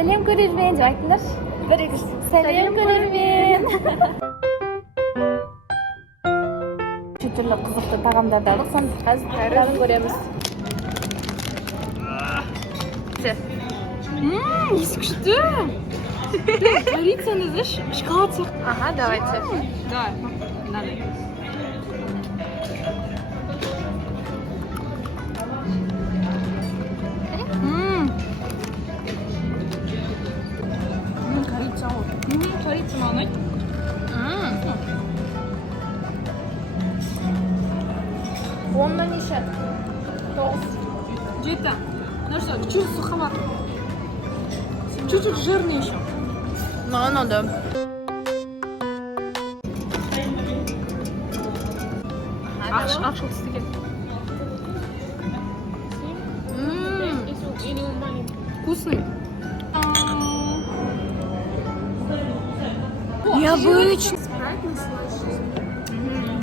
Сәлем көрермен деп айтыңдар. Сәлем көрермен. Түрлі қызықты тағамдарды алдық. Соны қазір көреміз. Иіс күшті. Корицаны знаешь, шоколад сияқты. Ага, давайте. Давай, надо. Корица. Корица маны. Онда неше? 9. 7. Ну что, чуть суховато. Чуть-чуть жирный еще. Маған ұнады. Ақшыл түсті кет. Вкусный. Необычно. Спрайт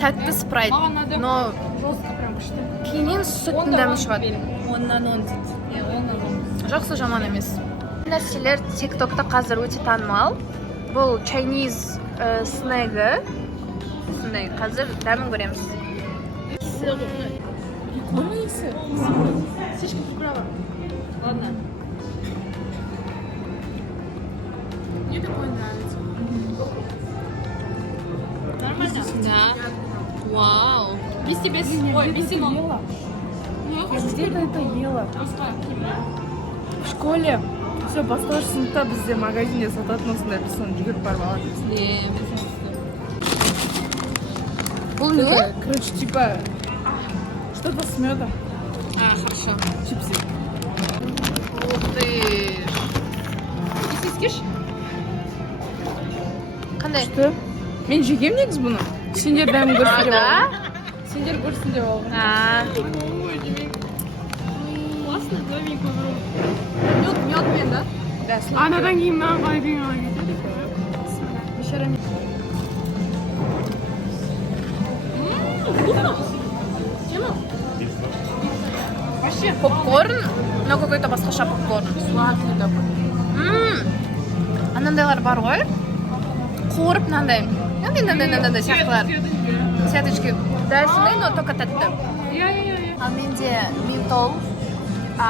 Тәтті спрайт. Но жестко прям күшті. кейіннен сүттің дәмі шығады. Оннан 10 дейді. Жақсы жаман емес. Нәрселер TikTok'та қазір өте танымал. Бұл Chinese снегі. Сондай қазір дәмін көреміз. Прикольный иісі. Слишком приправа. Ладно. Мне такое нравится. Нормально? Да. Вау. Без тебя свой, без тебя. Где-то это ела. В школе все бастауыш сыныпта бізде магазинде сататын осындай біз соны жүгіріп барып алатынбыз. Бұл не? Короче, типа что-то с медом. Хорошо. Чипсы. Ух ты. Сескеш? Қандай? Что? Мен жегем негізі бұны. Сендер дәмін көрсін деп Да? алғым. Сендер көрсін деп алғым. Классно, новенькую вру. Мёдмен, да? Да, Анадан кейін маған қалай деген кетеді. Еще ранее. Вкусно. Тема? Вообще попкорн, но какой-то басқаша попкорн. Сладкий такой. Анандайлар бар ғой? Қуырып мынандай. Нандай сияқтылар. Сеточки. Дәл сондай, но только тәтті. Ал менде ментол,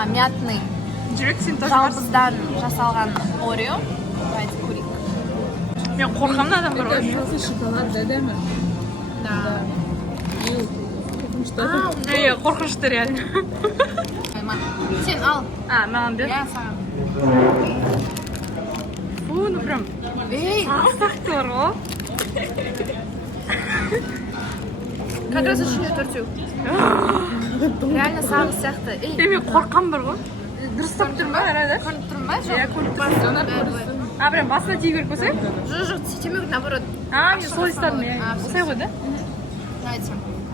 мятный, Жүрек сен тоже барсың. жалбыздан жасалған Орео. Давайте көрейік. Мен қорқамын адам бар ғой. Желтый шоколад, да, Дэма? Да. Қорқынышты реально. Сен ал. Маған бер. Я саған. Фу, ну прям. Ей, Сақты бар ғой. как раз ішіне төртеу. Реально сағыз сияқты. Ей, Мен қорқам бар ғой. Дұрыстап тұрмын ба, арада? көрініп тұрмын ба? Жоқ. Иә, көрініп тұрмын. Прям басына тие керек болса? Жоқ, темекі наоборот. Мен сол истадым, иә. Осылай ғой да? Давайте.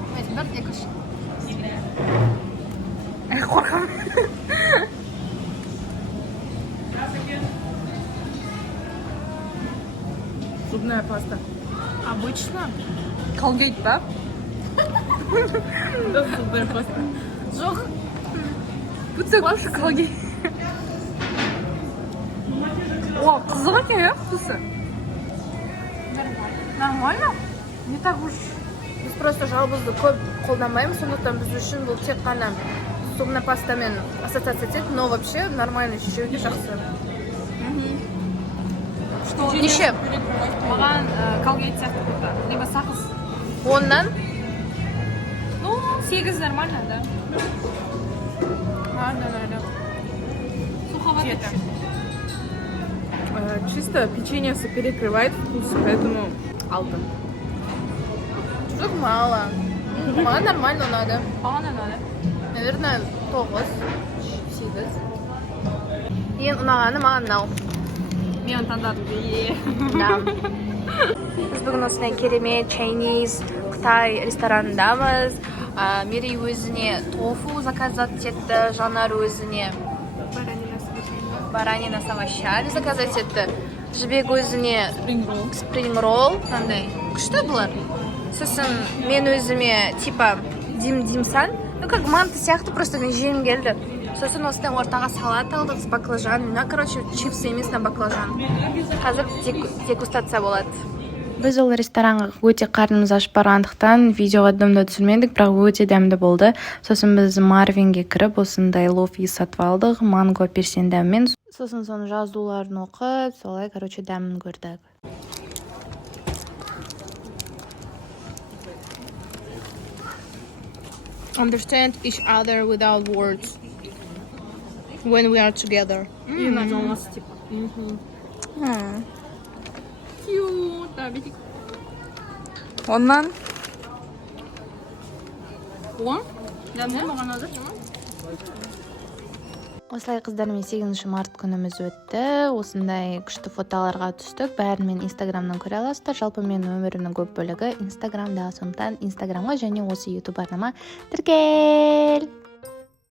Давайте, бір, екі, үш. Қорқамын. Зубная паста. Обычно. Колгейт па? Да, зубная паста. Жоқ. Будто больше колгейт. О, қызық екен, иә, вкусы? Нормально. Не так уж. Біз просто жалбызды көп қолданбаймыз, сондықтан біз үшін бұл тек қана зубная пастамен ассоциация етеді, но вообще нормально жеуге жақсы. Неше? Маған колгейт сияқты көпі. Либо сақыз. Оннан? Ну, 8 нормально, да? Да. Суховато. Чисто печенье перекрывает вкус, поэтому алдым. Жоқ, мало. Маған нормально надо. Маған надо. Наверное, 9, 8. Ең ұнағаны маған мынау. Мен таңдадым. Да. Біз бүгін осындай керемет Chinese Қытай ресторанындамыз. Мери өзіне тофу заказать етті, Жанар өзіне баранина с овощами заказать етті. Жібек өзіне spring roll. Қандай күшті бұлар. Сосын мен өзіме типа димсан. Ну как манты сияқты, просто мен жегім келді. Сосын осыдан ортаға салат алдық с баклажан. Короче, чипсы емес на баклажан. Қазір дегустация болады. Біз ол ресторанға өте қарнымыз ашып барғандықтан видеоға дымды түсірмедік, бірақ өте дәмді болды. Сосын біз Марвинге кіріп, осындай лофи сатып алдық, манго персен дәммен. Сосын соның жазуларын оқып, солай, короче, дәмін көрдік. Understand each other without words when we are together. И нажалась, типа. Cute. Да, видите? Оннан О? Дәмді маған азыр. Осылай қыздармен 8 март күніміз өтті. Осындай күшті фотоларға түстік. Бәрін мен инстаграмнан көре аласыздар. Жалпы мен өмірімнің көп бөлігі инстаграмда. Сондықтан инстаграмға және осы ютуб арнама тіркел.